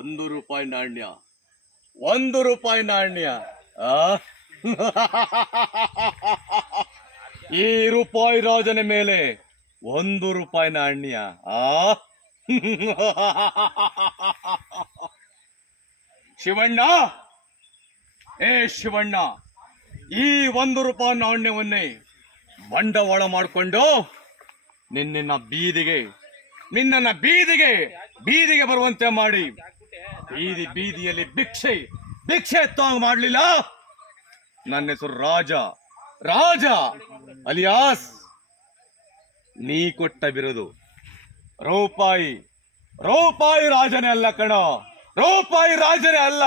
1 ರೂಪಾಯಿ ನಾಣ್ಯ, 1 ರೂಪಾಯಿ ನಾಣ್ಯ. ಆ ಈ ರೂಪಾಯಿ ರಾಜನ ಮೇಲೆ 1 ರೂಪಾಯಿ ನಾಣ್ಯ. ಆ ಶಿವಣ್ಣ, ಏ ಶಿವಣ್ಣ, ಈ 1 ರೂಪಾಯಿ ನಾಣ್ಯವನ್ನೇ ಬಂಡವಾಳ ಮಾಡಿಕೊಂಡು ನಿನ್ನನ್ನ ಬೀದಿಗೆ ಬರುವಂತೆ ಮಾಡಿ ಬೀದಿಯಲ್ಲಿ ಭಿಕ್ಷೆ ಎತ್ತುವಂಗ ಮಾಡ್ಲಿಲ್ಲ. ನನ್ನ ಹೆಸರು ರಾಜ ಅಲಿಯಾಸ್ ನೀ ಕೊಟ್ಟ ಬಿರುದು ರೂಪಾಯಿ ರಾಜನೇ ಅಲ್ಲ ಕಣೋ, ರೂಪಾಯಿ ರಾಜನೇ ಅಲ್ಲ.